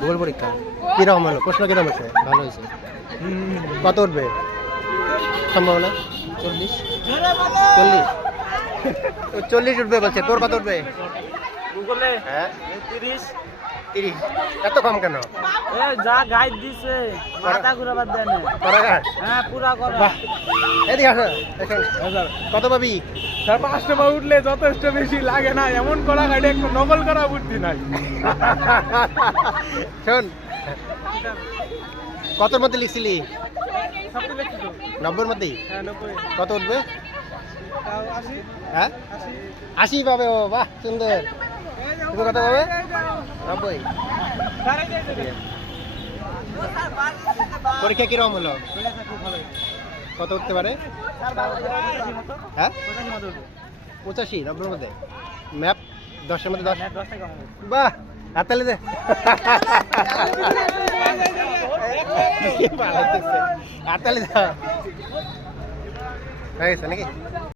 ভূগোল পরীক্ষা কিরকম হলো? প্রশ্ন কিরকম হচ্ছে? ভালো হয়েছে। কত উঠবে সম্ভাবনা? 40। 40? 40 উঠবে বলছে, তোর কত উঠবে? গুগলে হ্যাঁ 30। 30। এত কম কেন? এ যা গাইড দিছে মাথা ঘুরাবার দেন না। করাঘাট? হ্যাঁ পুরা করা। বাহ, এদিকে আসো, এখন কত পাবি? 5টা বার উঠলে যথেষ্ট বেশি লাগে না, এমন করা গাড়ি একটু নকল করা বুদ্ধি নাই। শোন, কতর মধ্যে লিখছিলি? সবটা দেখছি তো। 90-র মধ্যেই? হ্যাঁ 90। কত উঠবে? 80। হ্যাঁ 80 পাবে। ও বাহ, সুন্দর। তুমি কত পাবে? 90। পরীক্ষা কিরকম হলো? কত উঠতে পারে? হ্যাঁ 85, 90-র মধ্যে। ম্যাপ 10-এর মধ্যে 10? বাহ, হাততালি দে। হাততালি দাও। হয়ে গেছে নাকি?